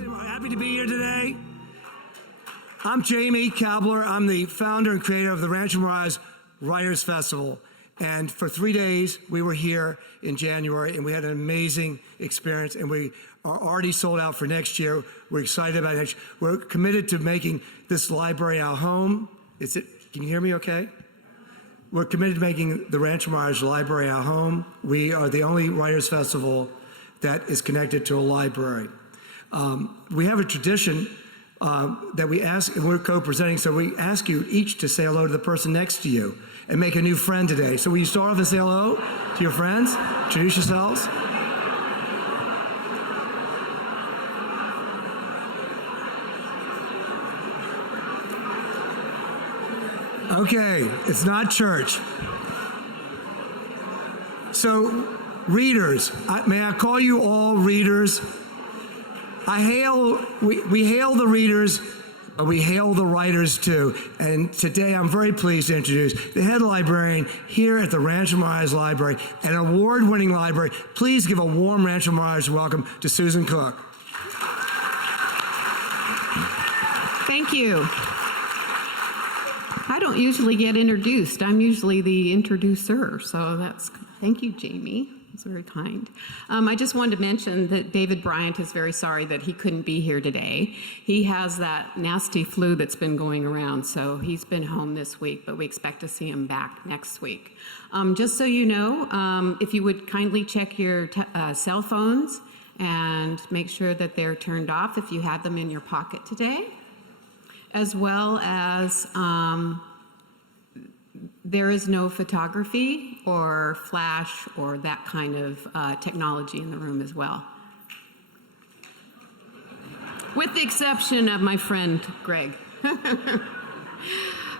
Happy to be here today. I'm Jamie Kabler. I'm the founder and creator of the Rancho Mirage Writers Festival. And for 3 days, we were here in January, and we had an amazing experience, and we are already sold out for next year. We're excited about next year. We're committed to making this library our home. Can you hear me okay? We're committed to making the Rancho Mirage Library our home. We are the only Writers Festival that is connected to a library. We have a tradition that we ask, and we're co-presenting, so we ask you each to say hello to the person next to you and make a new friend today. So will you start off and say hello to your friends? Introduce yourselves. Okay, it's not church. So, readers, may I call you all readers? We hail the readers, but we hail the writers too. And today I'm very pleased to introduce the head librarian here at the Rancho Mirage Library, an award-winning library. Please give a warm Rancho Mirage welcome to Susan Cook. Thank you. I don't usually get introduced. I'm usually the introducer, so thank you, Jamie. It's very kind. I just wanted to mention that David Bryant is very sorry that he couldn't be here today. He has that nasty flu that's been going around, so he's been home this week, but we expect to see him back next week. Just so you know, if you would kindly check your cell phones and make sure that they're turned off if you have them in your pocket today, as well as there is no photography or flash or that kind of technology in the room as well. With the exception of my friend, Greg.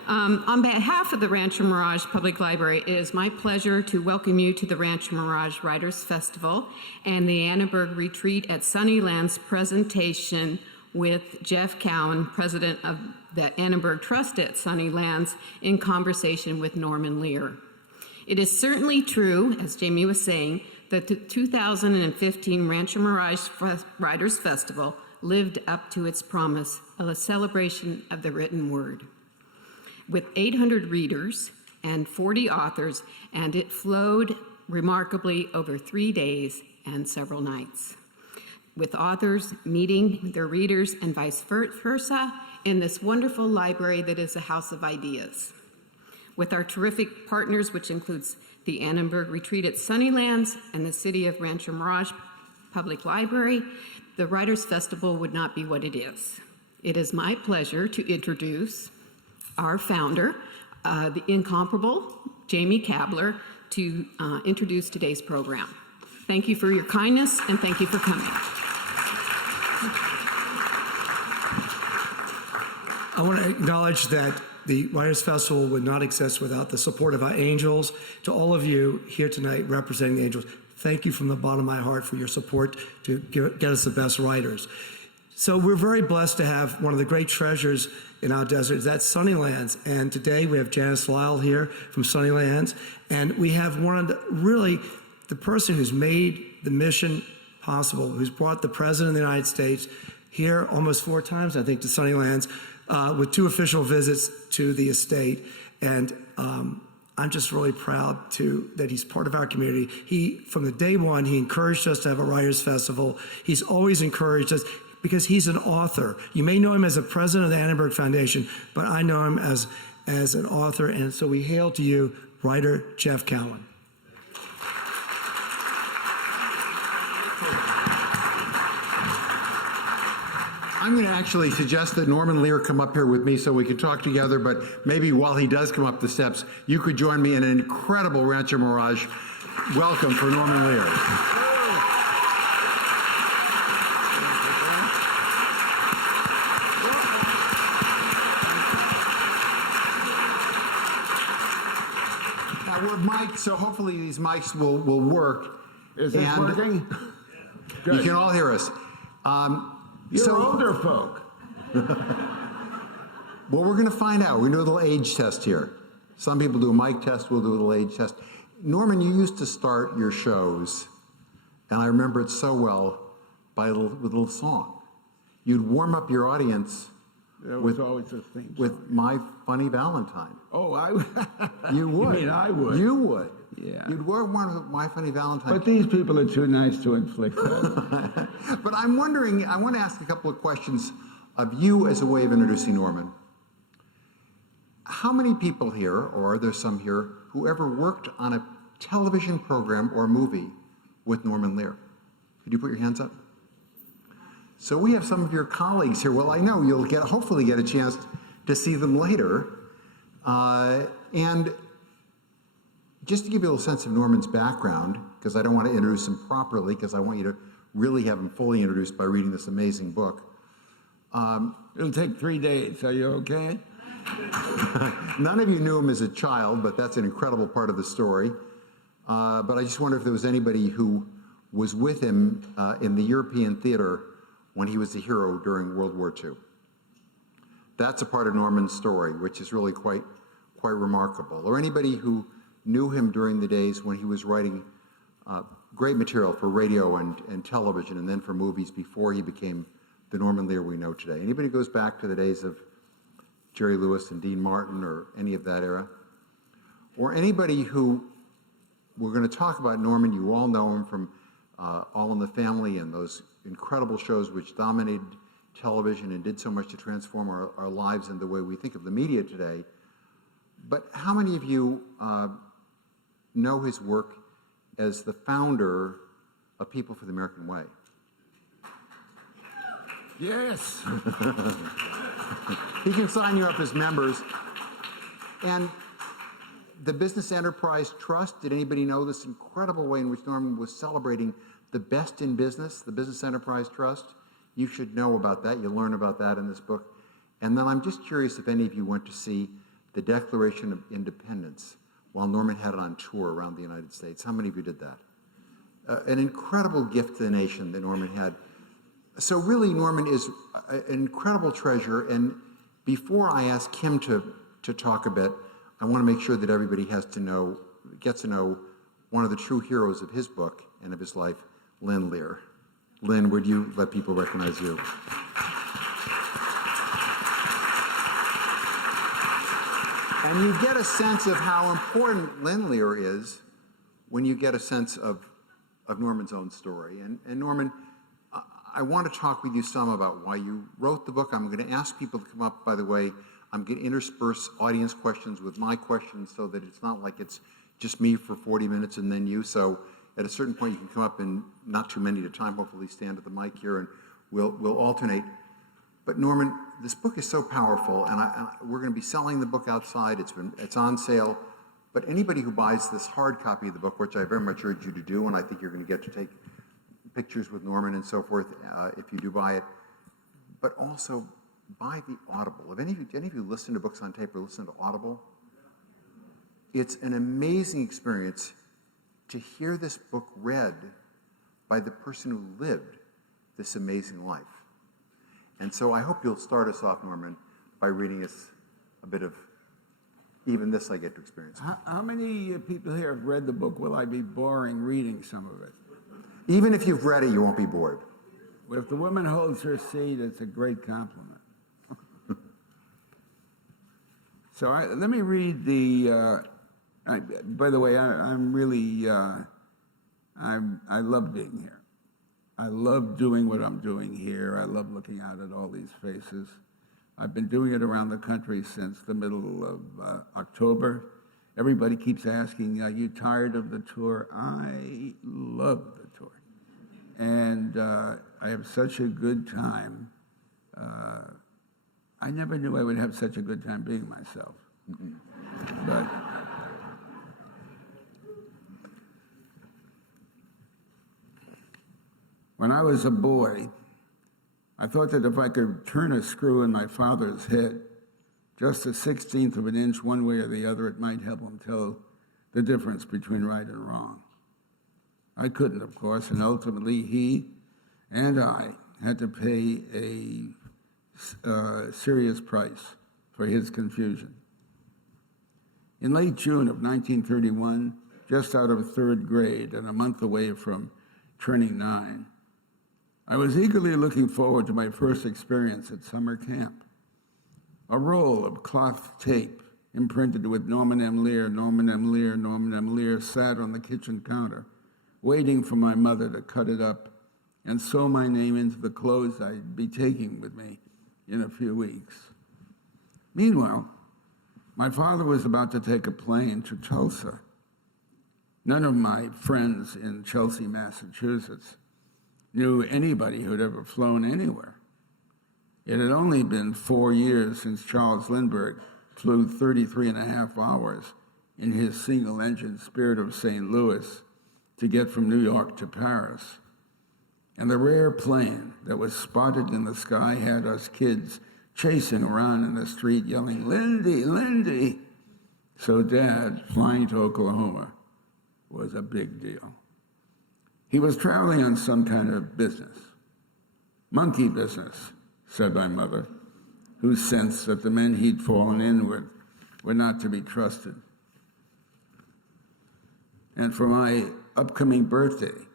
On behalf of the Rancho Mirage Public Library, it is my pleasure to welcome you to the Rancho Mirage Writers Festival and the Annenberg Retreat at Sunnylands presentation with Jeff Cowan, president of the Annenberg Trust at Sunnylands, in conversation with Norman Lear. It is certainly true, as Jamie was saying, that the 2015 Rancho Mirage Writers Festival lived up to its promise of a celebration of the written word. With 800 readers and 40 authors, and it flowed remarkably over 3 days and several nights, with authors meeting their readers and vice versa in this wonderful library that is a house of ideas. With our terrific partners, which includes the Annenberg Retreat at Sunnylands and the City of Rancho Mirage Public Library, the Writers Festival would not be what it is. It is my pleasure to introduce our founder, the incomparable Jamie Kabler, to introduce today's program. Thank you for your kindness, and thank you for coming. I want to acknowledge that the Writers Festival would not exist without the support of our angels. To all of you here tonight representing the angels, thank you from the bottom of my heart for your support to get us the best writers. So we're very blessed to have one of the great treasures in our desert. That's Sunnylands. And today we have Janice Lyle here from Sunnylands. And we have the person who's made the mission possible, who's brought the President of the United States here almost 4 times, I think, to Sunnylands, with 2 official visits to the estate. And I'm just really proud that he's part of our community. From the day one, he encouraged us to have a Writers Festival. He's always encouraged us because he's an author. You may know him as the president of the Annenberg Foundation, but I know him as an author. And so we hail to you, writer Jeff Cowan. I'm going to actually suggest that Norman Lear come up here with me so we can talk together, but maybe while he does come up the steps, you could join me in an incredible Rancho Mirage welcome for Norman Lear. Now we're mic'd, so hopefully these mics will work. Is this working? Good. You can all hear us. You're older folk. Well, we're going to find out. We're going to do a little age test here. Some people do a mic test. We'll do a little age test. Norman, you used to start your shows, and I remember it so well, with a little song. you'd warm up your audience There was always a theme. with My Funny Valentine. Oh, You would. You mean I would? You would. Yeah. You'd warm one with My Funny Valentine. But these people are too nice to inflict that. But I'm wondering, I want to ask a couple of questions of you as a way of introducing Norman. How many people here, or are there some here, who ever worked on a television program or movie with Norman Lear? Could you put your hands up? So we have some of your colleagues here. Well, I know you'll hopefully get a chance to see them later. And just to give you a little sense of Norman's background, because I don't want to introduce him properly, because I want you to really have him fully introduced by reading this amazing book. It'll take 3 days. Are you okay? None of you knew him as a child, but that's an incredible part of the story. But I just wonder if there was anybody who was with him in the European theater when he was a hero during World War II. That's a part of Norman's story, which is really quite remarkable. Or anybody who knew him during the days when he was writing great material for radio and television, and then for movies before he became the Norman Lear we know today. Anybody who goes back to the days of Jerry Lewis and Dean Martin or any of that era? Or anybody who, we're going to talk about Norman, you all know him from All in the Family and those incredible shows which dominated television and did so much to transform our lives and the way we think of the media today. But how many of you know his work as the founder of People for the American Way? Yes. He can sign you up as members. And the Business Enterprise Trust, did anybody know this incredible way in which Norman was celebrating the best in business, the Business Enterprise Trust? You should know about that. You'll learn about that in this book. And then I'm just curious if any of you went to see the Declaration of Independence while Norman had it on tour around the United States. How many of you did that? An incredible gift to the nation that Norman had. So really, Norman is an incredible treasure. And before I ask him to talk a bit, I want to make sure that everybody gets to know one of the true heroes of his book and of his life, Lynn Lear. Lynn, would you let people recognize you? And you get a sense of how important Lynn Lear is when you get a sense of Norman's own story. And Norman, I want to talk with you some about why you wrote the book. I'm going to ask people to come up, by the way. I'm going to intersperse audience questions with my questions so that it's not like it's just me for 40 minutes and then you. So at a certain point, you can come up and not too many at a time, hopefully stand at the mic here, and we'll alternate. But Norman, this book is so powerful, and we're going to be selling the book outside. It's on sale. But anybody who buys this hard copy of the book, which I very much urge you to do, and I think you're going to get to take pictures with Norman and so forth if you do buy it, but also buy the Audible. Have any of you listen to books on tape or listen to Audible? It's an amazing experience to hear this book read by the person who lived this amazing life. And so I hope you'll start us off, Norman, by reading us a bit of even this I get to experience. How many people here have read the book? Will I be boring reading some of it? Even if you've read it, you won't be bored. Well, if the woman holds her seat, it's a great compliment. So let me read the. By the way, I'm really. I love being here. I love doing what I'm doing here. I love looking out at all these faces. I've been doing it around the country since the middle of October. Everybody keeps asking, are you tired of the tour? I love the tour. And I have such a good time. I never knew I would have such a good time being myself. But when I was a boy, I thought that if I could turn a screw in my father's head, just a 16th of an inch one way or the other, it might help him tell the difference between right and wrong. I couldn't, of course, and ultimately he and I had to pay a serious price for his confusion. In late June of 1931, just out of third grade and a month away from turning 9, I was eagerly looking forward to my first experience at summer camp. A roll of cloth tape imprinted with Norman M. Lear, Norman M. Lear, Norman M. Lear sat on the kitchen counter, waiting for my mother to cut it up and sew my name into the clothes I'd be taking with me in a few weeks. Meanwhile, my father was about to take a plane to Tulsa. None of my friends in Chelsea, Massachusetts, knew anybody who'd ever flown anywhere. It had only been 4 years since Charles Lindbergh flew 33 and a half hours in his single-engine Spirit of St. Louis to get from New York to Paris. And the rare plane that was spotted in the sky had us kids chasing around in the street yelling, "Lindy, Lindy!" So Dad, flying to Oklahoma, was a big deal. He was traveling on some kind of business. Monkey business, said my mother, who sensed that the men he'd fallen in with were not to be trusted. And for my upcoming birthday,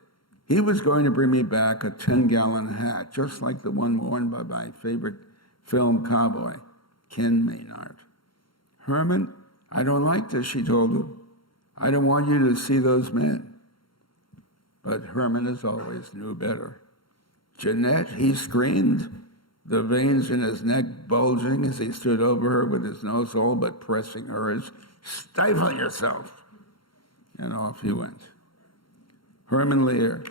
he was going to bring me back a 10-gallon hat, just like the one worn by my favorite film cowboy, Ken Maynard. "Herman, I don't like this," she told him. "I don't want you to see those men." But Herman, as always, knew better. "Jeanette," he screamed, the veins in his neck bulging as he stood over her with his nose all but pressing hers. "Stifle yourself." And off he went. Herman Lear,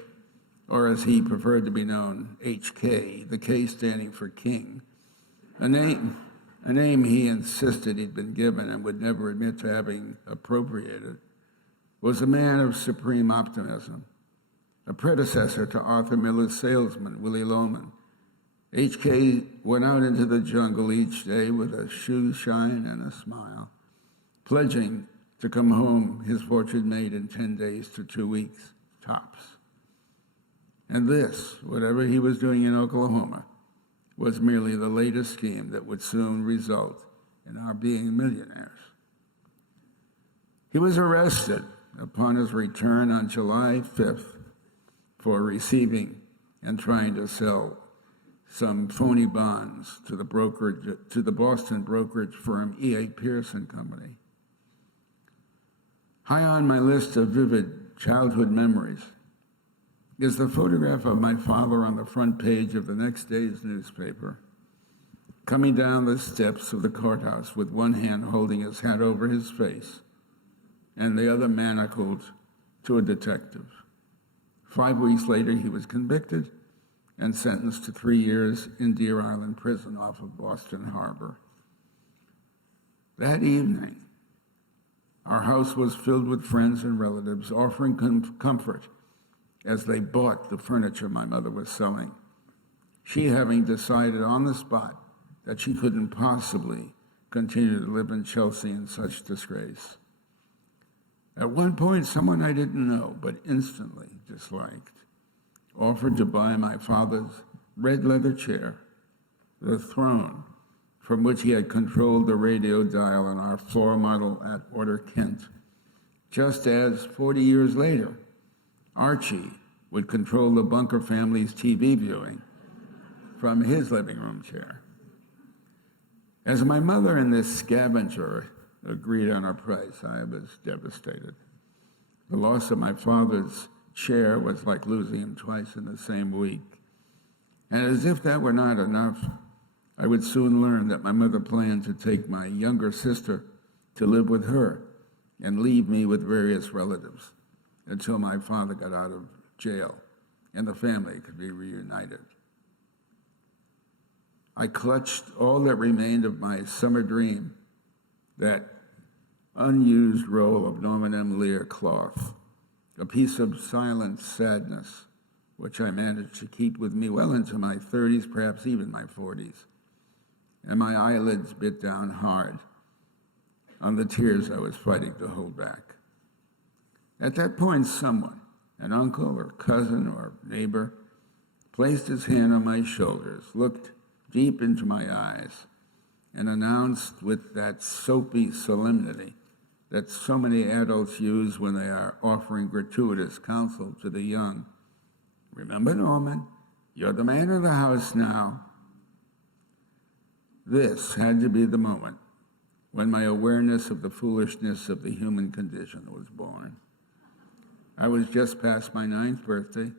or as he preferred to be known, HK, the K standing for King, a name he insisted he'd been given and would never admit to having appropriated, was a man of supreme optimism, a predecessor to Arthur Miller's salesman, Willie Loman. HK went out into the jungle each day with a shoe shine and a smile, pledging to come home his fortune made in 10 days to 2 weeks, tops. And this, whatever he was doing in Oklahoma, was merely the latest scheme that would soon result in our being millionaires. He was arrested upon his return on July 5th for receiving and trying to sell some phony bonds to the Boston brokerage firm E.A. Pearson Company. High on my list of vivid childhood memories is the photograph of my father on the front page of the next day's newspaper, coming down the steps of the courthouse with one hand holding his hat over his face and the other manacled to a detective. 5 weeks later, he was convicted and sentenced to 3 years in Deer Island Prison off of Boston Harbor. That evening, our house was filled with friends and relatives offering comfort as they bought the furniture my mother was selling, she having decided on the spot that she couldn't possibly continue to live in Chelsea in such disgrace. At one point, someone I didn't know but instantly disliked offered to buy my father's red leather chair, the throne from which he had controlled the radio dial on our floor model at Order Kent, just as 40 years later, Archie would control the Bunker family's TV viewing from his living room chair. As my mother and this scavenger agreed on our price, I was devastated. The loss of my father's chair was like losing him twice in the same week. And as if that were not enough, I would soon learn that my mother planned to take my younger sister to live with her and leave me with various relatives until my father got out of jail and the family could be reunited. I clutched all that remained of my summer dream, that unused roll of Norman M. Lear cloth, a piece of silent sadness, which I managed to keep with me well into my 30s, perhaps even my 40s, and my eyelids bit down hard on the tears I was fighting to hold back. At that point, someone, an uncle or cousin or neighbor, placed his hand on my shoulders, looked deep into my eyes, and announced with that soapy solemnity that so many adults use when they are offering gratuitous counsel to the young, "Remember, Norman, You're the man of the house now. This had to be the moment when my awareness of the foolishness of the human condition was born. I was just past my 9th birthday.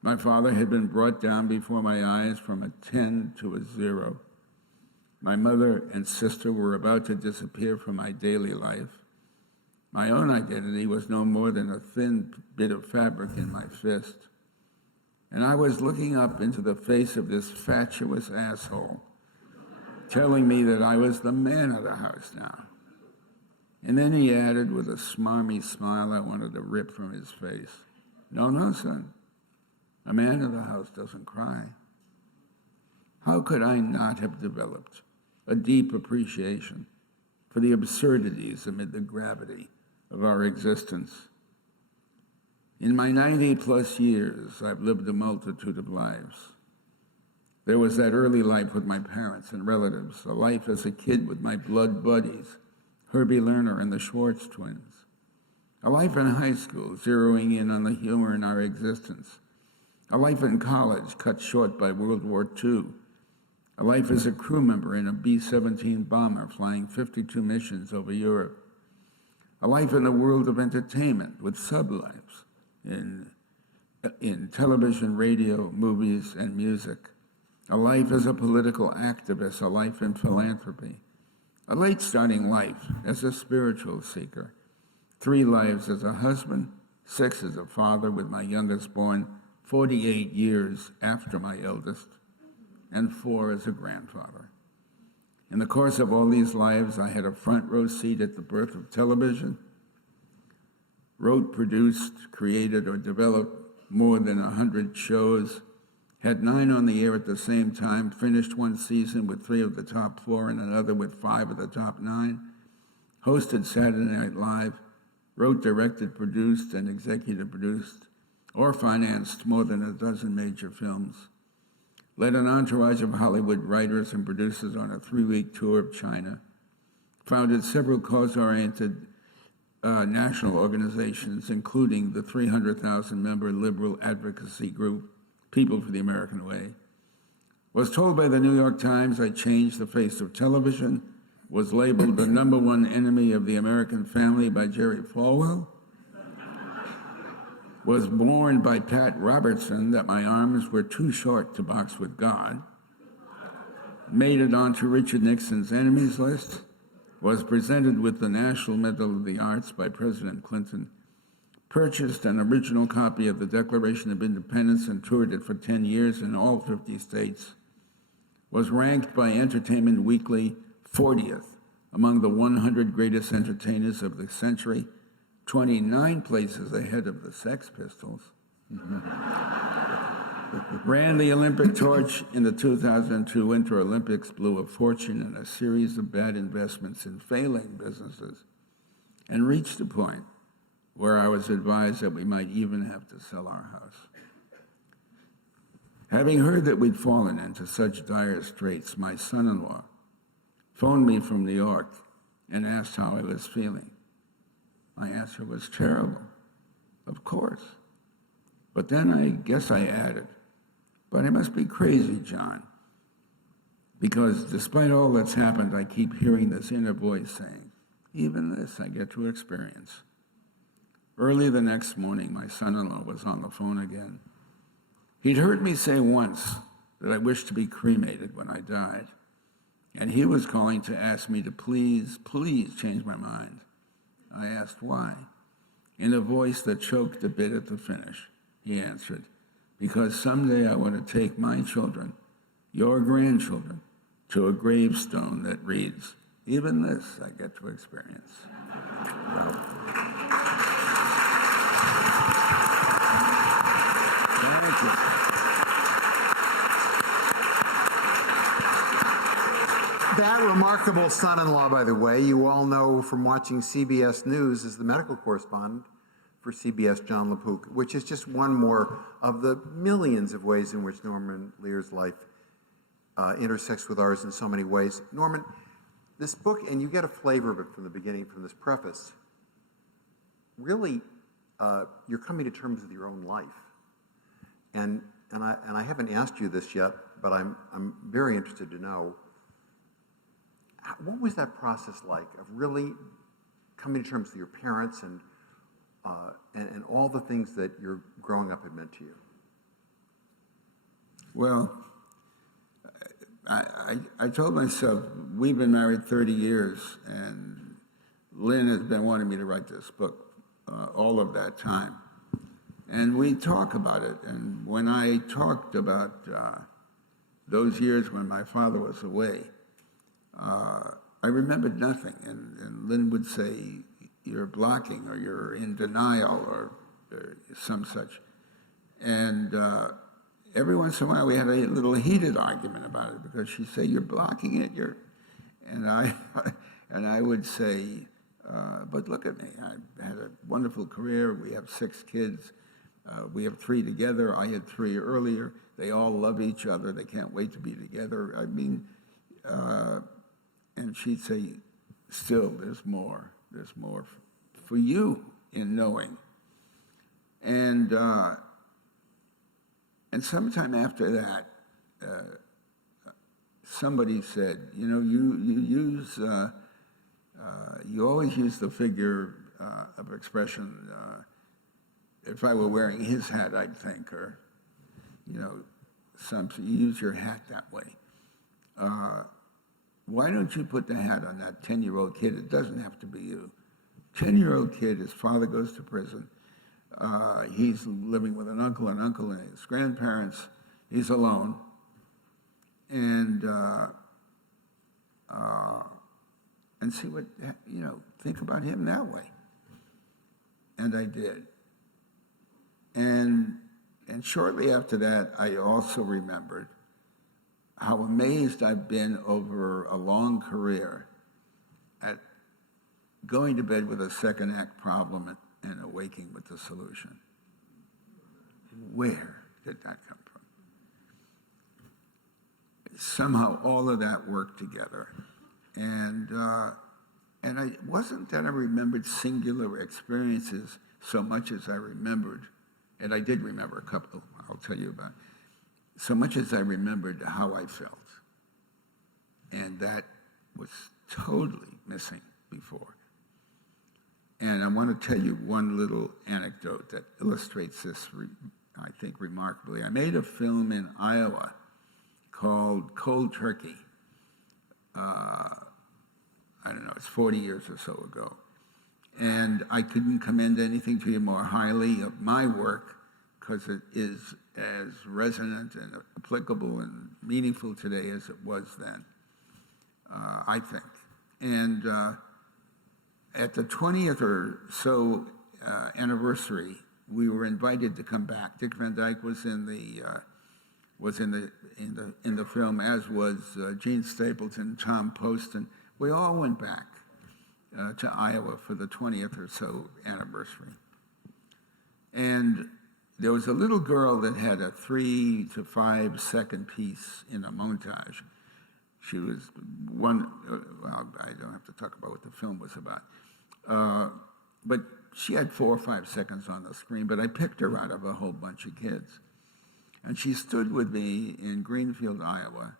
My father had been brought down before my eyes from a 10 to a 0. My mother and sister were about to disappear from my daily life. My own identity was no more than a thin bit of fabric in my fist. And I was looking up into the face of this fatuous asshole, telling me that I was the man of the house now. And then he added with a smarmy smile I wanted to rip from his face, "No, no, son. A man of the house doesn't cry." How could I not have developed a deep appreciation for the absurdities amid the gravity of our existence? In my 90-plus years, I've lived a multitude of lives. There was that early life with my parents and relatives, a life as a kid with my blood buddies, Herbie Lerner and the Schwartz twins, a life in high school, zeroing in on the humor in our existence, a life in college cut short by World War II, a life as a crew member in a B-17 bomber flying 52 missions over Europe, a life in the world of entertainment with sublives in television, radio, movies, and music, a life as a political activist, a life in philanthropy, a late starting life as a spiritual seeker, 3 lives as a husband, 6 as a father with my youngest born 48 years after my eldest, and 4 as a grandfather. In the course of all these lives, I had a front row seat at the birth of television, wrote, produced, created, or developed more than 100 shows, had 9 on the air at the same time, finished one season with 3 of the top 4 and another with 5 of the top 9, hosted Saturday Night Live, wrote, directed, produced, and executive produced, or financed more than a dozen major films, led an entourage of Hollywood writers and producers on a 3-week tour of China, founded several cause-oriented national organizations, including the 300,000-member liberal advocacy group, People for the American Way, was told by the New York Times I changed the face of television, was labeled the #1 enemy of the American family by Jerry Falwell, was warned by Pat Robertson that my arms were too short to box with God, made it onto Richard Nixon's enemies list, was presented with the National Medal of the Arts by President Clinton, purchased an original copy of the Declaration of Independence and toured it for 10 years in all 50 states, was ranked by Entertainment Weekly 40th among the 100 greatest entertainers of the century, 29 places ahead of the Sex Pistols, ran the Olympic torch in the 2002 Winter Olympics, blew a fortune in a series of bad investments in failing businesses, and reached a point where I was advised that we might even have to sell our house. Having heard that we'd fallen into such dire straits, my son-in-law phoned me from New York and asked how I was feeling. My answer was terrible, of course. But then I guess I added, but I must be crazy, John, because despite all that's happened, I keep hearing this inner voice saying, even this I get to experience. Early the next morning, my son-in-law was on the phone again. He'd heard me say once that I wished to be cremated when I died, and he was calling to ask me to please change my mind. I asked why. In a voice that choked a bit at the finish, he answered, because someday I want to take my children, your grandchildren, to a gravestone that reads, even this I get to experience. Thank you. That remarkable son-in-law, by the way, you all know from watching CBS News, is the medical correspondent for CBS, John LaPook, which is just one more of the millions of ways in which Norman Lear's life intersects with ours in so many ways. Norman, this book, and you get a flavor of it from the beginning, from this preface, really, you're coming to terms with your own life. And and I haven't asked you this yet, but I'm very interested to know, what was that process like of really coming to terms with your parents and all the things that your growing up had meant to you? Well, I told myself, we've been married 30 years, and Lynn has been wanting me to write this book all of that time. And we talk about it. And when I talked about those years when my father was away, I remembered nothing. And Lynn would say, you're blocking, or you're in denial, or some such. And every once in a while we had a little heated argument about it, because she'd say, you're blocking it, and I would say, but look at me, I had a wonderful career, we have 6 kids, we have 3 together, I had 3 earlier, they all love each other, they can't wait to be together. I mean, and she'd say, still, there's more for you in knowing. And sometime after that, somebody said, you know, you always use the figure of expression, if I were wearing his hat, I'd think, or, you know, you use your hat that way. Why don't you put the hat on that 10-year-old kid? It doesn't have to be you. 10-year-old kid, his father goes to prison. He's living with an uncle and his grandparents. He's alone. And see what, you know, think about him that way. And I did. And shortly after that, I also remembered how amazed I've been over a long career at going to bed with a second act problem and awaking with the solution. Where did that come from? Somehow all of that worked together. And it wasn't that I remembered singular experiences so much as I remembered, and I did remember a couple I'll tell you about, so much as I remembered how I felt. And that was totally missing before. And I want to tell you one little anecdote that illustrates this, I think, remarkably. I made a film in Iowa called Cold Turkey. I don't know, it's 40 years or so ago. And I couldn't commend anything to you more highly of my work, because it is as resonant and applicable and meaningful today as it was then, I think. And at the 20th or so anniversary, we were invited to come back. Dick Van Dyke was in the film, as was Gene Stapleton, Tom Poston. We all went back to Iowa for the 20th or so anniversary. And there was a little girl that had a 3 to 5 second piece in a montage. She was one, well, I don't have to talk about what the film was about. But she had 4 or 5 seconds on the screen, but I picked her out of a whole bunch of kids. And she stood with me in Greenfield, Iowa,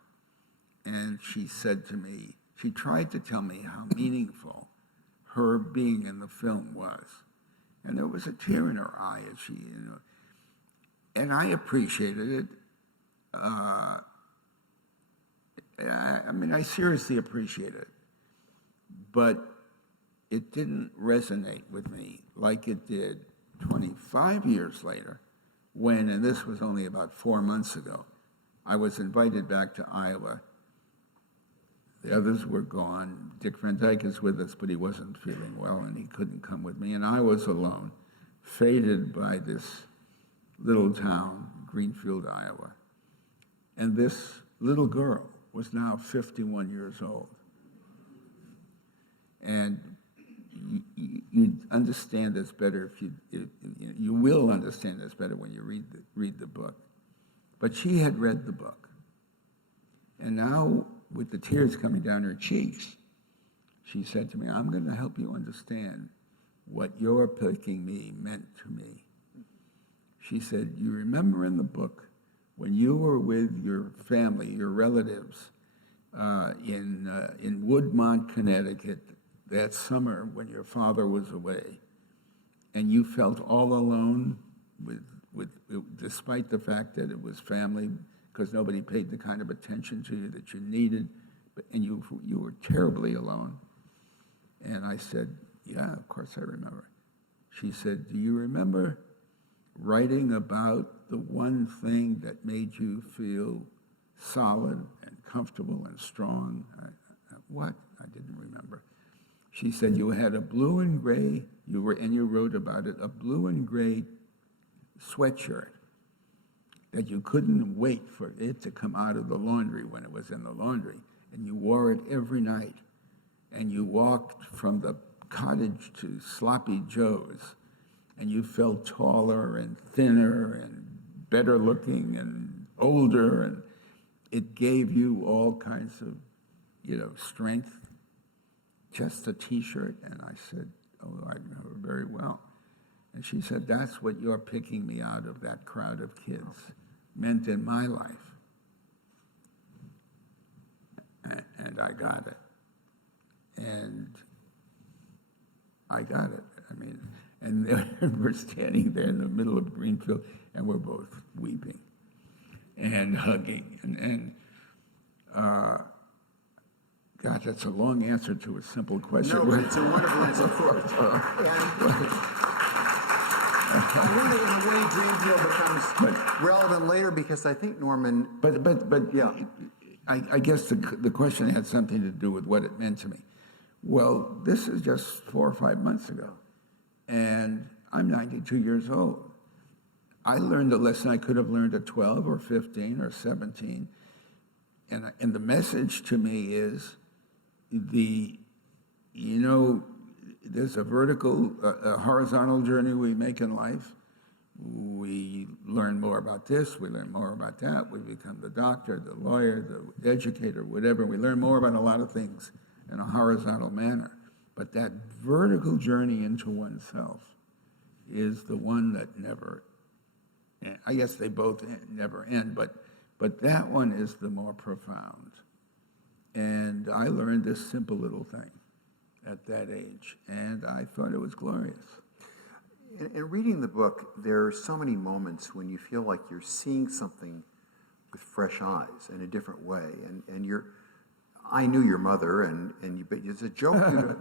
and she said to me, she tried to tell me how meaningful her being in the film was. And there was a tear in her eye as she, you know, and I appreciated it. I mean, I seriously appreciate it. But it didn't resonate with me like it did 25 years later when, and this was only about 4 months ago, I was invited back to Iowa. The others were gone. Dick Van Dyke is with us, but he wasn't feeling well and he couldn't come with me. And I was alone, fated by this little town, Greenfield, Iowa. And this little girl was now 51 years old. And you understand this better if you will understand this better when you read the book. But she had read the book. And now, with the tears coming down her cheeks, she said to me, I'm going to help you understand what your picking me meant to me. She said, you remember in the book when you were with your family, your relatives, in Woodmont, Connecticut, that summer when your father was away, and you felt all alone despite the fact that it was family, because nobody paid the kind of attention to you that you needed, and you were terribly alone. And I said, yeah, of course I remember. She said, do you remember writing about the one thing that made you feel solid and comfortable and strong? What? I didn't remember. She said you had a blue and gray, and you wrote about it, a blue and gray sweatshirt that you couldn't wait for it to come out of the laundry when it was in the laundry, and you wore it every night, and you walked from the cottage to Sloppy Joe's, and you felt taller and thinner and better looking and older, and it gave you all kinds of, strength. Just a T-shirt. And I said, oh, I remember very well. And she said, that's what you're picking me out of that crowd of kids meant in my life. And I got it. And I got it. I mean, and we're standing there in the middle of Greenfield, and we're both weeping and hugging. God, that's a long answer to a simple question. No, but it's a wonderful answer. Of course. I wonder, in a way, Greenfield becomes relevant later, because I think, Norman... But yeah. I guess the question had something to do with what it meant to me. Well, this is just 4 or 5 months ago, and I'm 92 years old. I learned a lesson I could have learned at 12 or 15 or 17, and the message to me is there's a horizontal journey we make in life. We learn more about this, we learn more about that, we become the doctor, the lawyer, the educator, whatever. We learn more about a lot of things in a horizontal manner. But that vertical journey into oneself is the one that never, I guess they both never end, but that one is the more profound. And I learned this simple little thing at that age, and I thought it was glorious. In reading the book, there are so many moments when you feel like you're seeing something with fresh eyes in a different way. And I knew your mother, but there's a joke.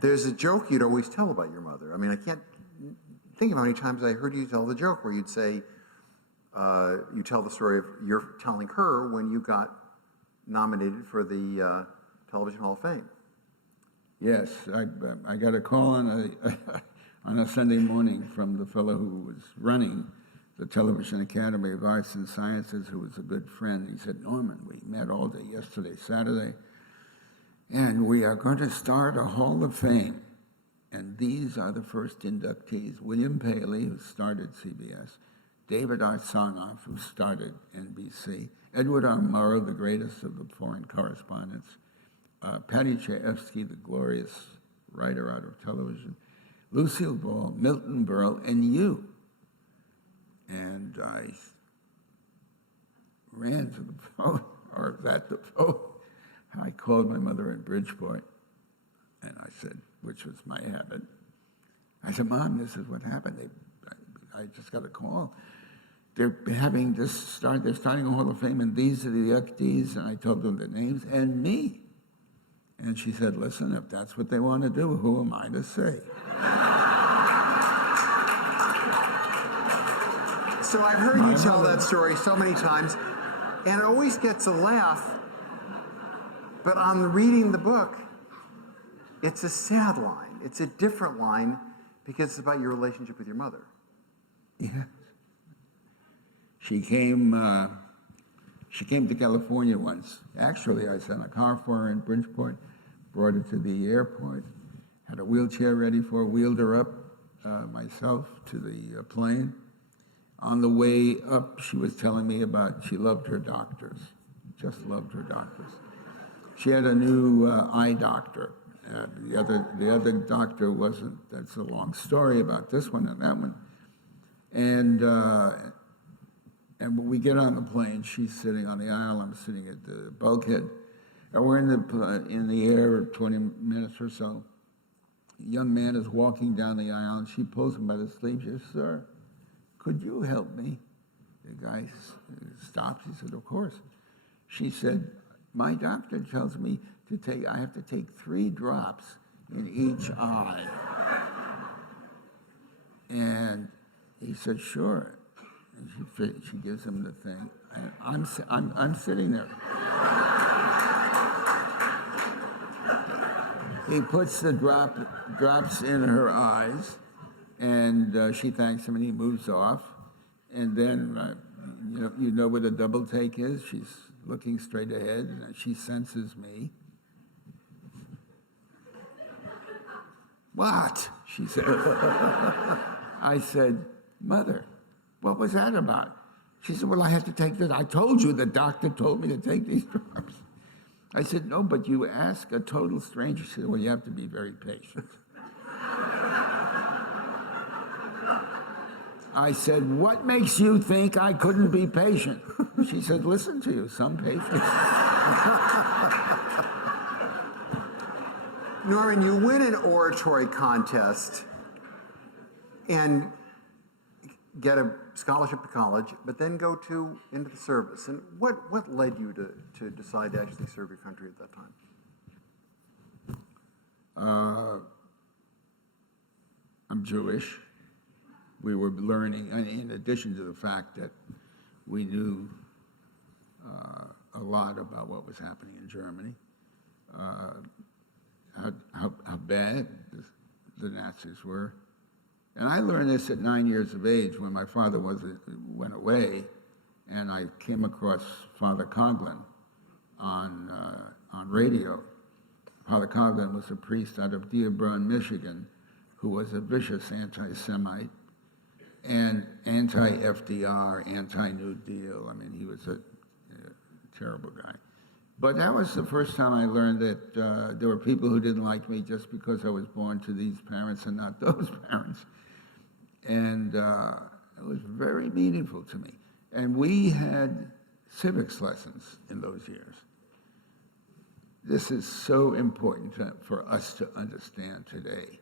There's a joke you'd always tell about your mother. I mean, I can't think of how many times I heard you tell the joke where you'd say, you tell the story of you're telling her when you got nominated for the Television Hall of Fame. Yes, I got a call on a Sunday morning from the fellow who was running the Television Academy of Arts and Sciences, who was a good friend. He said, Norman, we met all day yesterday, Saturday, and we are going to start a Hall of Fame. And these are the first inductees: William Paley, who started CBS, David R. Sarnoff, who started NBC, Edward R. Murrow, the greatest of the foreign correspondents, Patty Chayefsky, the glorious writer out of television, Lucille Ball, Milton Berle, and you. And I ran to the phone, or was at the phone. I called my mother in Bridgeport, and I said, which was my habit, I said, Mom, this is what happened. I just got a call. They're starting a Hall of Fame, and these are the inductees, and I told them the names, and me. And she said, listen, if that's what they want to do, who am I to say? So I've heard you tell that story so many times, and it always gets a laugh. But on reading the book, it's a sad line. It's a different line because it's about your relationship with your mother. Yeah. She came to California once. Actually, I sent a car for her in Bridgeport, brought her to the airport, had a wheelchair ready for her, wheeled her up myself to the plane. On the way up, she was telling me about, she loved her doctors, just loved her doctors. She had a new eye doctor. The other doctor wasn't, that's a long story about this one and that one. And And when we get on the plane, she's sitting on the aisle, I'm sitting at the bulkhead, and we're in the air 20 minutes or so. A young man is walking down the aisle, and she pulls him by the sleeve. She says, "Sir, could you help me?" The guy stops. He said, "Of course." She said, "My doctor tells me I have to take 3 drops in each eye." And he said, "Sure." And she gives him the thing. And I'm sitting there. He puts the drops in her eyes, and she thanks him, and he moves off. And then, you know what a double take is? She's looking straight ahead, and she senses me. "What?" she said. I said, "Mother, what was that about?" She said, "Well, I had to take this. I told you the doctor told me to take these drops." I said, "No, but you ask a total stranger." She said, "Well, you have to be very patient." I said, "What makes you think I couldn't be patient?" She said, "Listen to you, some patience." Norman, you win an oratory contest and get a scholarship to college, but then go into the service. And what led you to decide to actually serve your country at that time? I'm Jewish. We were learning, in addition to the fact that we knew a lot about what was happening in Germany, how bad the Nazis were. And I learned this at 9 years of age when my father went away, and I came across Father Coughlin on radio. Father Coughlin was a priest out of Dearborn, Michigan, who was a vicious anti-Semite and anti-FDR, anti-New Deal. I mean, he was a terrible guy. But that was the first time I learned that there were people who didn't like me just because I was born to these parents and not those parents. And it was very meaningful to me. And we had civics lessons in those years. This is so important for us to understand today.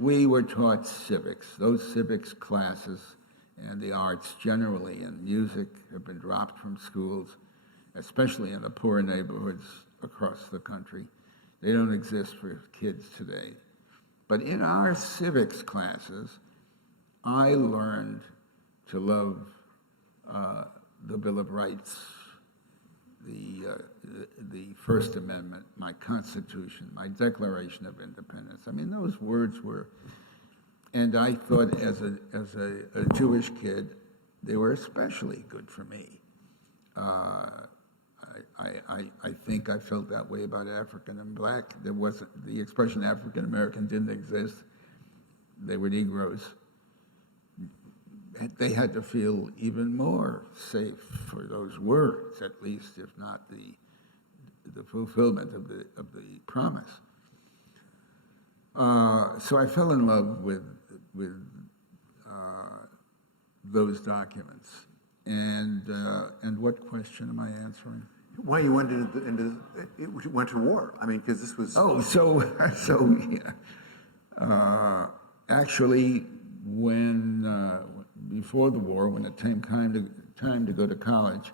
We were taught civics. Those civics classes and the arts generally and music have been dropped from schools, especially in the poor neighborhoods across the country. They don't exist for kids today. But in our civics classes, I learned to love the Bill of Rights, the First Amendment, my Constitution, my Declaration of Independence. I mean, those words were, and I thought as a Jewish kid, they were especially good for me. I think I felt that way about African and black. There wasn't, the expression African American didn't exist. They were Negroes. They had to feel even more safe for those words, at least, if not the fulfillment of the promise. So I fell in love with those documents. And what question am I answering? Why you went went to war? I mean, because this was. Actually, before the war, when it came time to go to college,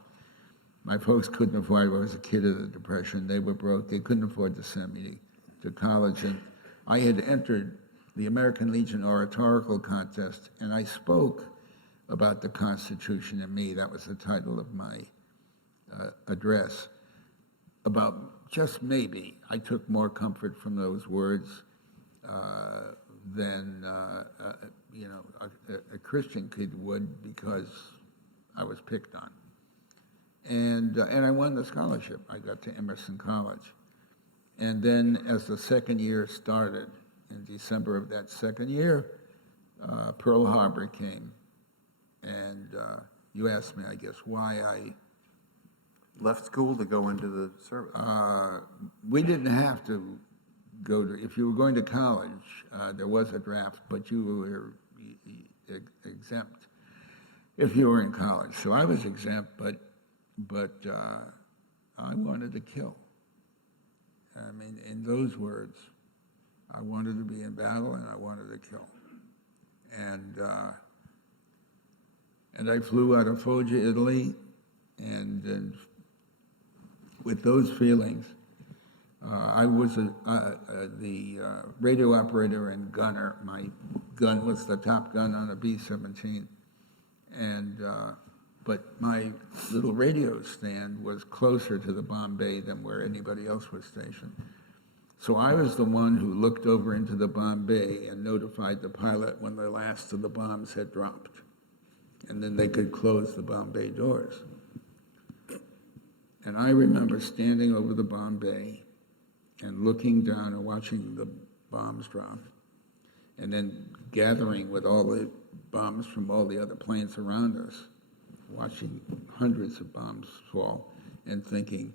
my folks couldn't afford. I was a kid of the Depression. They were broke. They couldn't afford to send me to college, and I had entered the American Legion Oratorical Contest, and I spoke about the Constitution and me. That was the title of my address. About just maybe, I took more comfort from those words than a Christian kid would, because I was picked on. And I won the scholarship. I got to Emerson College. And then as the second year started, in December of that second year, Pearl Harbor came. And you asked me, I guess, why I left school to go into the service. We didn't have to go to, if you were going to college, there was a draft, but you were exempt. if you were in college. So I was exempt, but I wanted to kill. I mean, in those words, I wanted to be in battle and I wanted to kill. And I flew out of Foggia, Italy, and with those feelings, I was the radio operator and gunner. My gun was the top gun on a B-17, but my little radio stand was closer to the bomb bay than where anybody else was stationed. So I was the one who looked over into the bomb bay and notified the pilot when the last of the bombs had dropped, and then they could close the bomb bay doors. And I remember standing over the bomb bay and looking down and watching the bombs drop, and then gathering with all the bombs from all the other planes around us, watching hundreds of bombs fall, and thinking,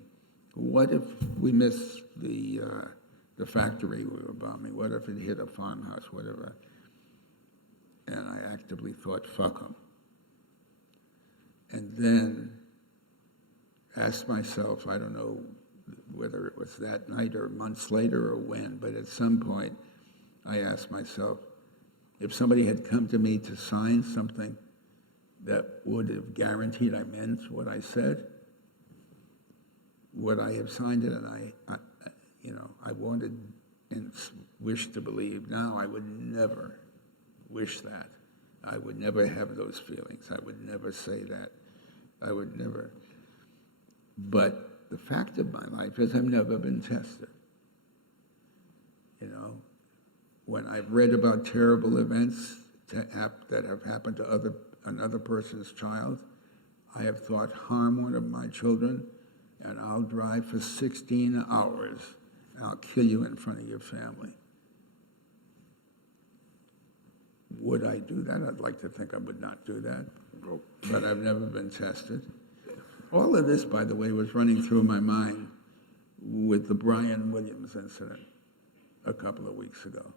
what if we missed the factory we were bombing? What if it hit a farmhouse, whatever? And I actively thought, fuck them. And then asked myself, I don't know whether it was that night or months later or when, but at some point I asked myself, if somebody had come to me to sign something that would have guaranteed I meant what I said, would I have signed it? And I wanted and wished to believe. Now I would never wish that. I would never have those feelings. I would never say that. I would never. But the fact of my life is I've never been tested. When I've read about terrible events that have happened to another person's child, I have thought, harm one of my children, and I'll drive for 16 hours, and I'll kill you in front of your family. Would I do that? I'd like to think I would not do that, but I've never been tested. All of this, by the way, was running through my mind with the Brian Williams incident a couple of weeks ago,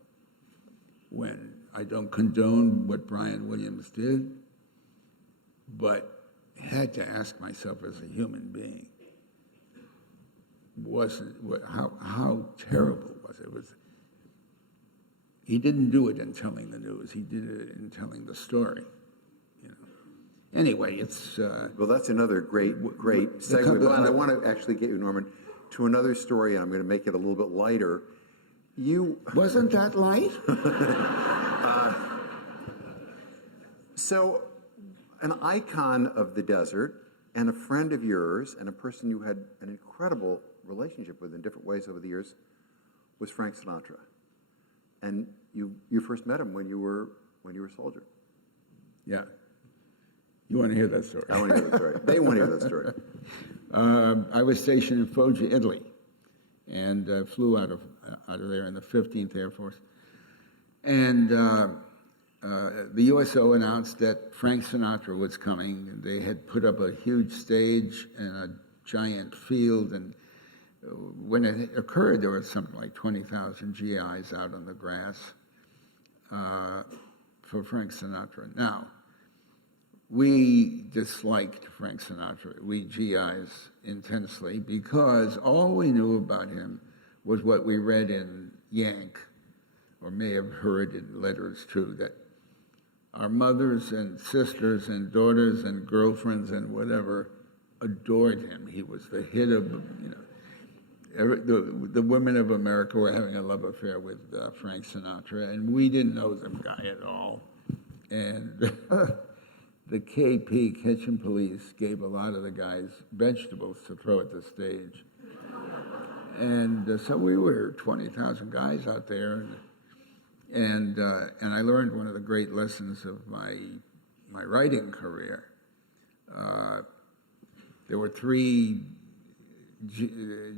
when I don't condone what Brian Williams did, but had to ask myself as a human being, how terrible was it? He didn't do it in telling the news. He did it in telling the story. Anyway, it's... well, that's another great segue. But I want to actually get you, Norman, to another story, and I'm going to make it a little bit lighter. Wasn't that light? So, an icon of the desert, and a friend of yours, and a person you had an incredible relationship with in different ways over the years, was Frank Sinatra. And you first met him when you were a soldier. Yeah. You want to hear that story? I want to hear that story. They want to hear that story. I was stationed in Foggia, Italy, and flew out of there in the 15th Air Force. And the USO announced that Frank Sinatra was coming. They had put up a huge stage in a giant field, and when it occurred, there was something like 20,000 GIs out on the grass for Frank Sinatra. Now, we disliked Frank Sinatra, we GIs, intensely, because all we knew about him was what we read in Yank, or may have heard in letters too, that our mothers and sisters and daughters and girlfriends and whatever adored him. He was the hit of, the women of America were having a love affair with Frank Sinatra, and we didn't know the guy at all. And the KP, Kitchen Police, gave a lot of the guys vegetables to throw at the stage. And so we were 20,000 guys out there, and I learned one of the great lessons of my writing career. There were three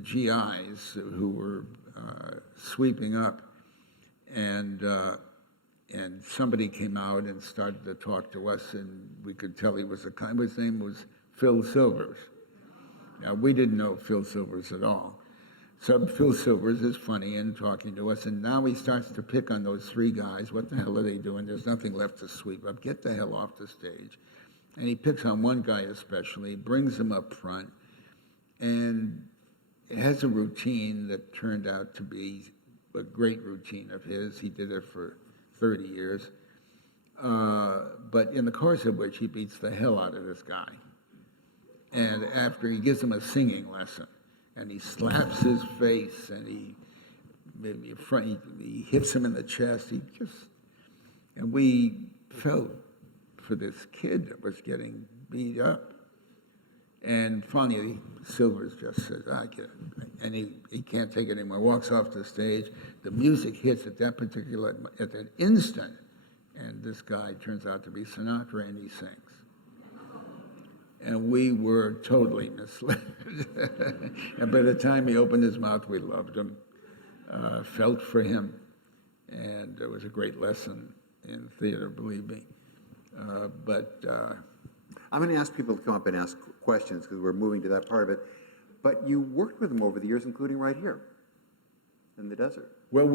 GIs who were sweeping up, and somebody came out and started to talk to us, and we could tell he was his name was Phil Silvers. Now, we didn't know Phil Silvers at all. So Phil Silvers is funny and talking to us, and now he starts to pick on those three guys. What the hell are they doing? There's nothing left to sweep up. Get the hell off the stage. And he picks on one guy especially, brings him up front, and has a routine that turned out to be a great routine of his. He did it for 30 years. But in the course of which he beats the hell out of this guy. And after he gives him a singing lesson, and he slaps his face, and he hits him in the chest, and we felt for this kid that was getting beat up. And finally, Silvers just says, I get it. And he can't take it anymore, walks off the stage. The music hits at that instant, and this guy turns out to be Sinatra, and he sings. And we were totally misled. And by the time he opened his mouth, we loved him, felt for him, and it was a great lesson in theater, believe me. I'm going to ask people to come up and ask questions because we're moving to that part of it. But you worked with him over the years, including right here in the desert. Well,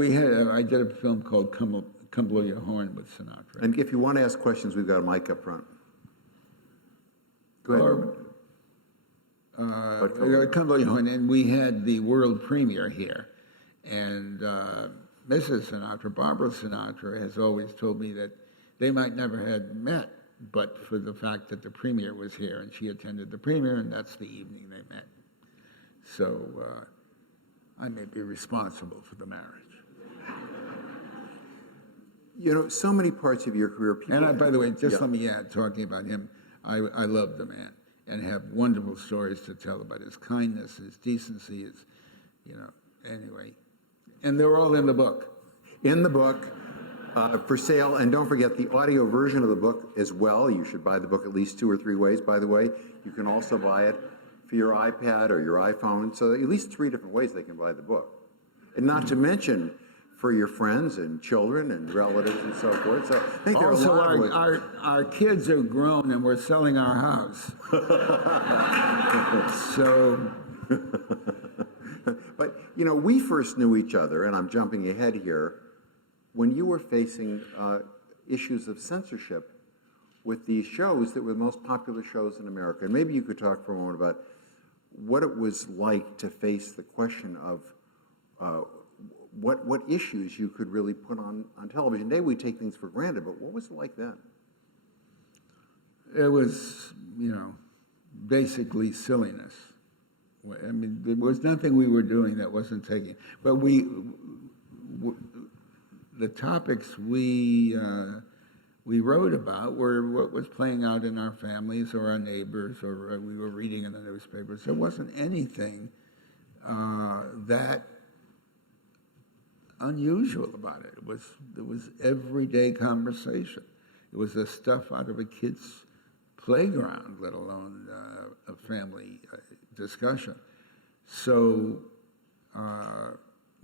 I did a film called Come Blow Your Horn with Sinatra. And if you want to ask questions, we've got a mic up front. Go ahead. Come Blow Your Horn, and we had the world premiere here. And Mrs. Sinatra, Barbara Sinatra, has always told me that they might never have met, but for the fact that the premiere was here, and she attended the premiere, and that's the evening they met. So I may be responsible for the marriage. You know, so many parts of your career, people... And by the way, just let me add, talking about him, I love the man and have wonderful stories to tell about his kindness, his decency, anyway. And they're all in the book. In the book, for sale. And don't forget the audio version of the book as well. You should buy the book at least 2 or 3 ways, by the way. You can also buy it for your iPad or your iPhone. So at least 3 different ways they can buy the book. And not to mention for your friends and children and relatives and so forth. So I think there are a lot of ways. Our kids are grown and we're selling our house. So... But, you know, we first knew each other, and I'm jumping ahead here, when you were facing issues of censorship with these shows that were the most popular shows in America. And maybe you could talk for a moment about what it was like to face the question of what issues you could really put on television. Today we take things for granted, but what was it like then? It was, basically silliness. I mean, there was nothing we were doing that wasn't taking. But the topics we wrote about were what was playing out in our families or our neighbors, or we were reading in the newspapers. There wasn't anything that unusual about it. It was everyday conversation. It was the stuff out of a kid's playground, let alone a family discussion. So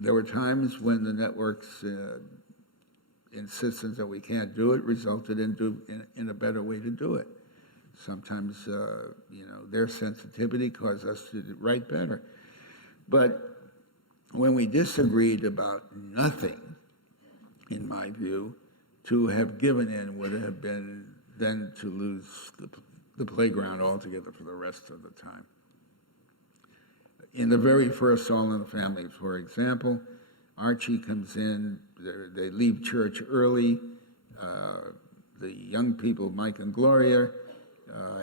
there were times when the network's insistence that we can't do it resulted in a better way to do it. Sometimes, their sensitivity caused us to write better. But when we disagreed about nothing, in my view, to have given in would have been then to lose the playground altogether for the rest of the time. In the very first All in the Family, for example, Archie comes in, they leave church early, the young people, Mike and Gloria,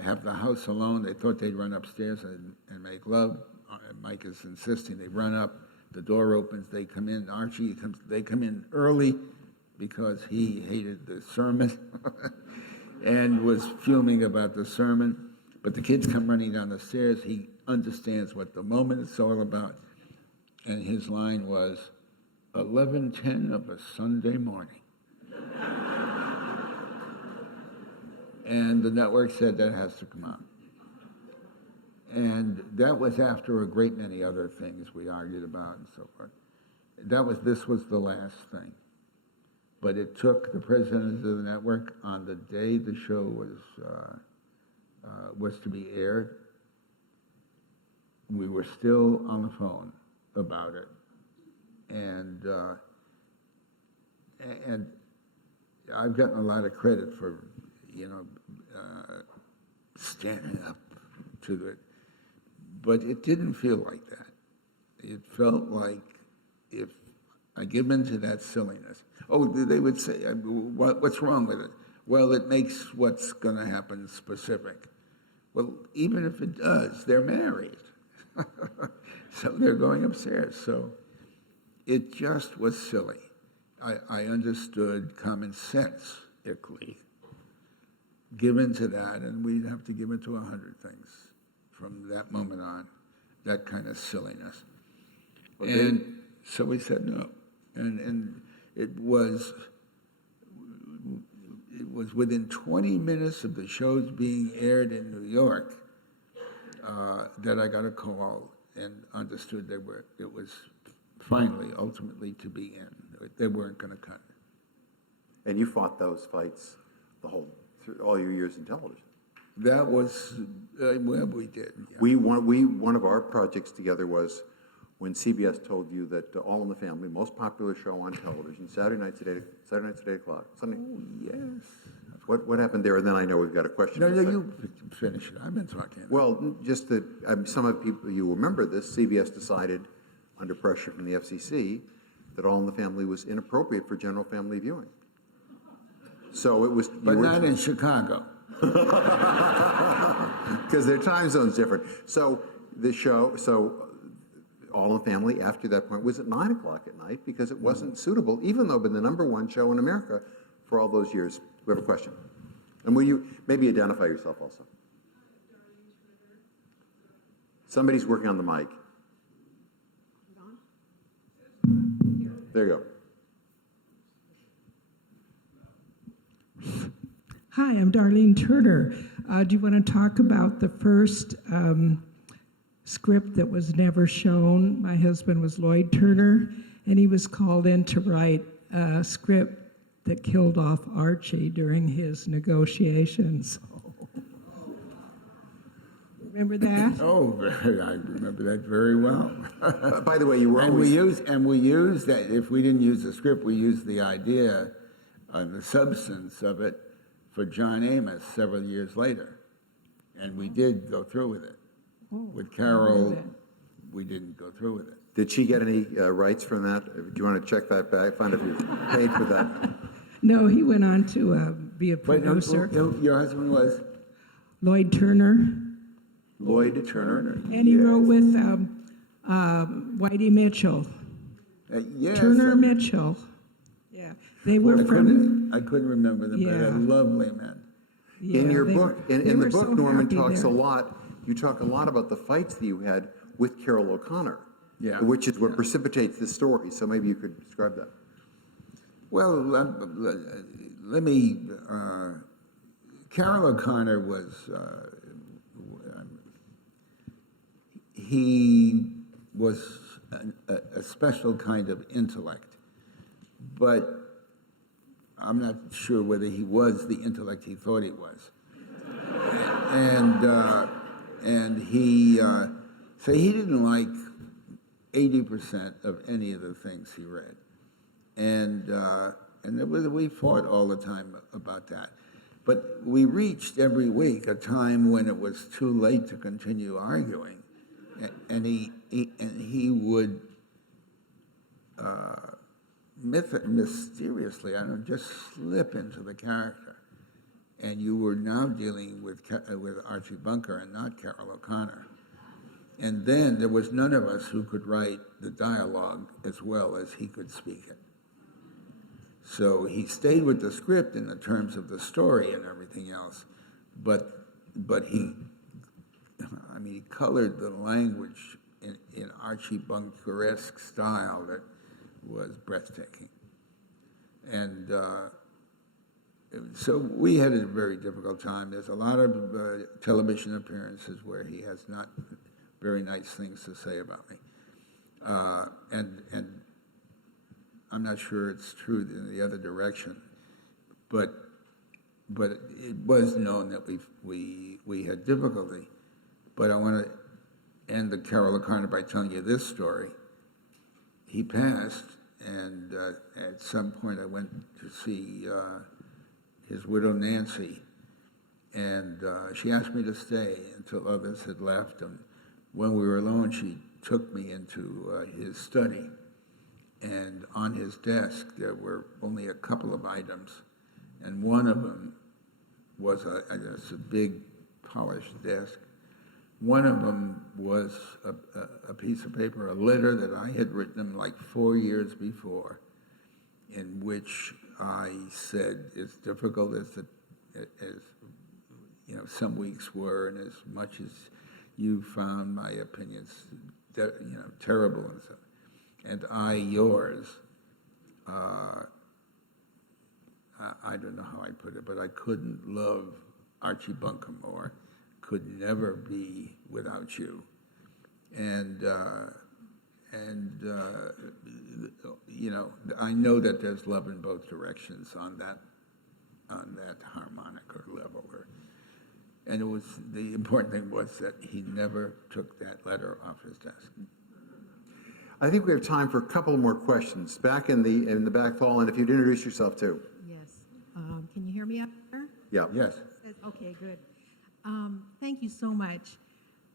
have the house alone. They thought they'd run upstairs and make love. Mike is insisting they run up, the door opens, they come in, they come in early because he hated the sermon and was fuming about the sermon. But the kids come running down the stairs. He understands what the moment is all about. And his line was, 11:10 of a Sunday morning. And the network said that has to come out. And that was after a great many other things we argued about and so forth. This was the last thing. But it took the president of the network on the day the show was to be aired. We were still on the phone about it. And I've gotten a lot of credit for, standing up to it. But it didn't feel like that. It felt like if I give in to that silliness, they would say, what's wrong with it? Well, it makes what's going to happen specific. Well, even if it does, they're married. So they're going upstairs. So it just was silly. I understood common sense-ically. Give in to that, and we'd have to give in to 100 things from that moment on, that kind of silliness. And so we said no. And it was within 20 minutes of the shows being aired in New York that I got a call and understood it was finally, ultimately to be in. They weren't going to cut it. And you fought those fights through all your years in television. That was, well, we did. Yeah. One of our projects together was when CBS told you that All in the Family, most popular show on television, Saturday nights at 8 o'clock, Sunday. Oh, yes. What happened there? And then I know we've got a question. No, you finish it. I've been talking. Well, just that some of the people, you remember this, CBS decided, under pressure from the FCC, that All in the Family was inappropriate for general family viewing. So it was... But not in Chicago. Because their time zone's different. So the show, All in the Family, after that point, was at 9 o'clock at night because it wasn't suitable, even though it had been the #1 show in America for all those years. We have a question. And will you maybe identify yourself also? Somebody's working on the mic. There you go. Hi, I'm Darlene Turner. Do you want to talk about the first script that was never shown? My husband was Lloyd Turner, and he was called in to write a script that killed off Archie during his negotiations. Remember that? Oh, I remember that very well. By the way, you were we used that. If we didn't use the script, we used the idea and the substance of it for John Amos several years later, and we did go through with it. With Carol, we didn't go through with it. Did she get any rights from that? Do you want to check that back? Find if you paid for that. No, he went on to be a producer. Your husband was Lloyd Turner. Lloyd Turner. And he wrote with Whitey Mitchell. Yes. Turner Mitchell. Yeah, they were I couldn't remember them, but they're lovely men. Yeah, In your book, in the book, so Norman happy talks there. a lot. You talk a lot about the fights that you had with Carol O'Connor, which is what precipitates this story. So maybe you could describe that. Well, let me. Carol O'Connor was. He was a special kind of intellect, but I'm not sure whether he was the intellect he thought he was. And he, so he didn't like 80% of any of the things he read. And we fought all the time about that. But we reached every week a time when it was too late to continue arguing. And he would mysteriously, just slip into the character. And you were now dealing with Archie Bunker and not Carol O'Connor. And then there was none of us who could write the dialogue as well as he could speak it. So he stayed with the script in the terms of the story and everything else, but he colored the language in Archie Bunkeresque style that was breathtaking. And so we had a very difficult time. There's a lot of television appearances where he has not very nice things to say about me. And I'm not sure it's true in the other direction, but it was known that we had difficulty. But I want to end the Carol O'Connor by telling you this story. He passed, and at some point I went to see his widow Nancy, And she asked me to stay until others had left. And when we were alone, she took me into his study. And on his desk, there were only a couple of items. And one of them was it's a big polished desk. One of them was a piece of paper, a letter that I had written him like 4 years before, in which I said, as difficult as some weeks were, and as much as you found my opinions, terrible and so, and I yours. I don't know how I put it, but I couldn't love Archie Bunker more. Could never be without you, and I know that there's love in both directions on that harmonic or level, and it was the important thing was that he never took that letter off his desk. I think we have time for a couple more questions. Back in the back hall, and if you'd introduce yourself too. Yes. Can you hear me up there? Yeah. Yes. Okay, good. Thank you so much.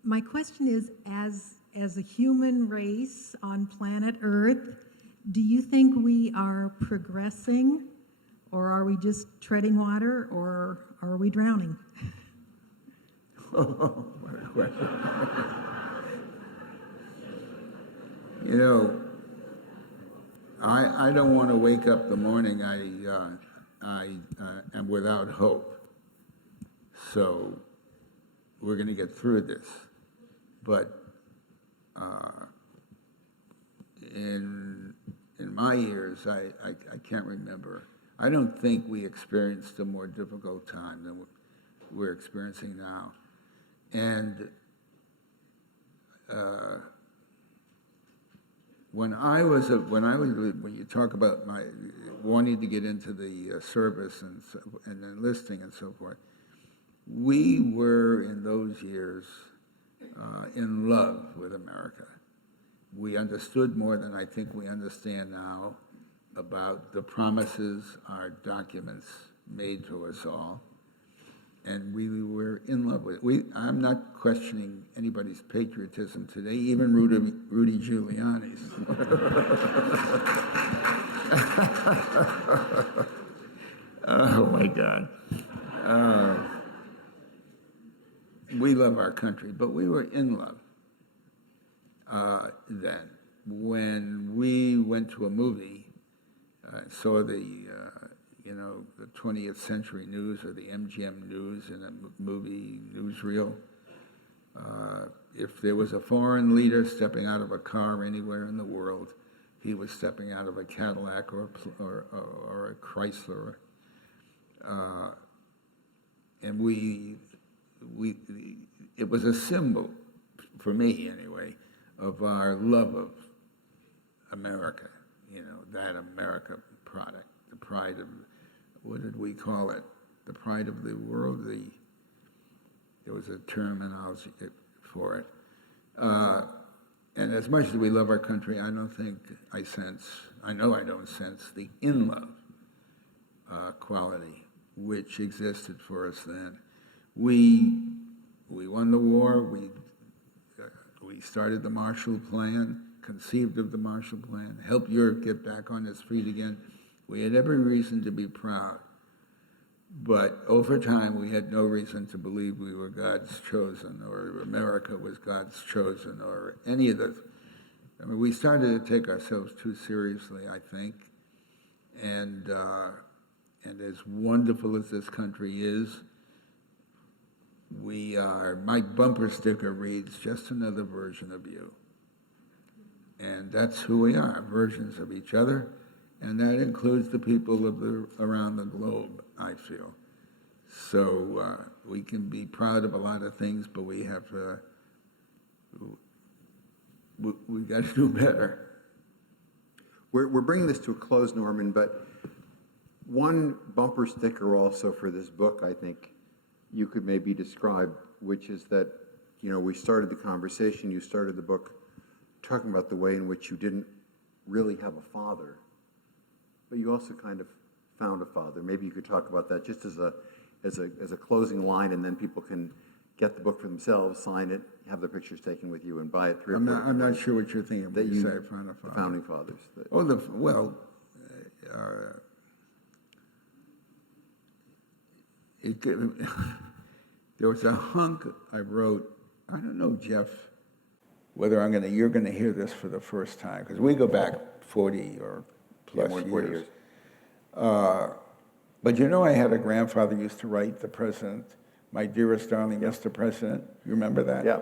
My question is, as a human race on planet Earth, do you think we are progressing, or are we just treading water, or are we drowning? Oh, what a question. I don't want to wake up the morning I am without hope. So we're going to get through this. But in my years, I can't remember. I don't think we experienced a more difficult time than we're experiencing now. And when you talk about my wanting to get into the service and enlisting and so forth, we were in those years in love with America. We understood more than I think we understand now about the promises our documents made to us all. And we were in love with it. I'm not questioning anybody's patriotism today, even Rudy Giuliani's. Oh my God. We love our country, but we were in love then. When we went to a movie, saw the 20th Century News or the MGM News in a movie newsreel. If there was a foreign leader stepping out of a car anywhere in the world, he was stepping out of a Cadillac or a Chrysler. And it was a symbol, for me anyway, of our love of America, that America product, the pride of, what did we call it? The pride of the world. There was a terminology for it. And as much as we love our country, I know I don't sense the in love quality which existed for us then. We won the war. We started the Marshall Plan, conceived of the Marshall Plan, helped Europe get back on its feet again. We had every reason to be proud. But over time, we had no reason to believe we were God's chosen, or America was God's chosen, or any of the. I mean, we started to take ourselves too seriously, I think. And as wonderful as this country is, we are. My bumper sticker reads, "Just another version of you." And that's who we are, versions of each other. And that includes the people around the globe, I feel. So we can be proud of a lot of things, but we have we got to do better. We're bringing this to a close, Norman, but one bumper sticker also for this book, I think you could maybe describe, which is that, we started the conversation, you started the book talking about the way in which you didn't really have a father, but you also kind of found a father. Maybe you could talk about that just as as a closing line, and then people can get the book for themselves, sign it, have the pictures taken with you, and buy it 3 or 4 I'm not sure what you're thinking that when you you say Founding the Fathers. founding fathers. There was a hunk I wrote. I don't know, Jeff, whether you're gonna hear this for the first time, because we go back 40 or plus more than 40 years. But you know, I had a grandfather who used to write the president, "My dearest darling Mr. President." You remember that? Yeah.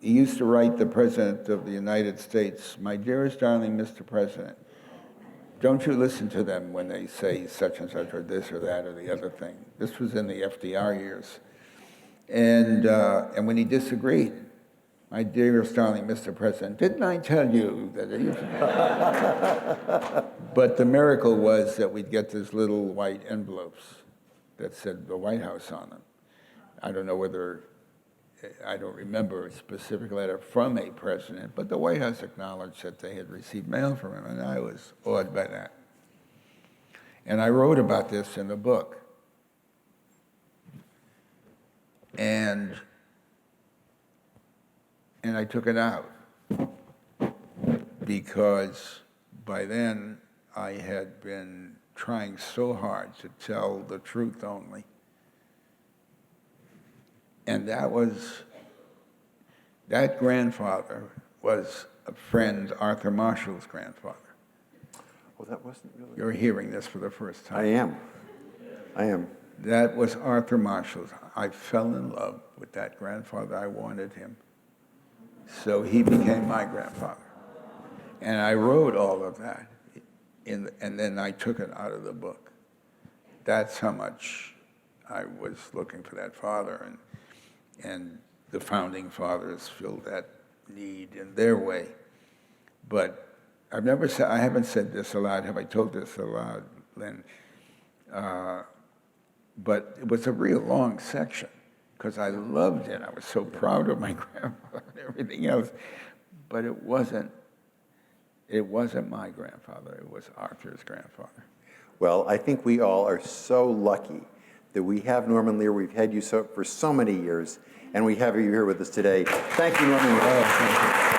He used to write the President of the United States, "My dearest darling Mr. President, don't you listen to them when they say such and such or this or that or the other thing." This was in the FDR years. And when he disagreed, "My dearest darling Mr. President, didn't I tell you that you..." But the miracle was that we'd get these little white envelopes that said the White House on them. I don't remember a specific letter from a president, but the White House acknowledged that they had received mail from him, and I was awed by that. And I wrote about this in the book. And I took it out because by then I had been trying so hard to tell the truth only. And that grandfather was a friend, Arthur Marshall's grandfather. Well, that wasn't really. You're hearing this for the first time. I am. That was Arthur Marshall's. I fell in love with that grandfather. I wanted him. So he became my grandfather. And I wrote all of that, and then I took it out of the book. That's how much I was looking for that father, and the founding fathers filled that need in their way. But I haven't said this aloud. Have I told this aloud, Lynn? But it was a real long section because I loved it. I was so proud of my grandfather and everything else. But it wasn't my grandfather. It was Arthur's grandfather. Well, I think we all are so lucky that we have Norman Lear. We've had you for so many years, and we have you here with us today. Thank you, Norman Lear. Thank you.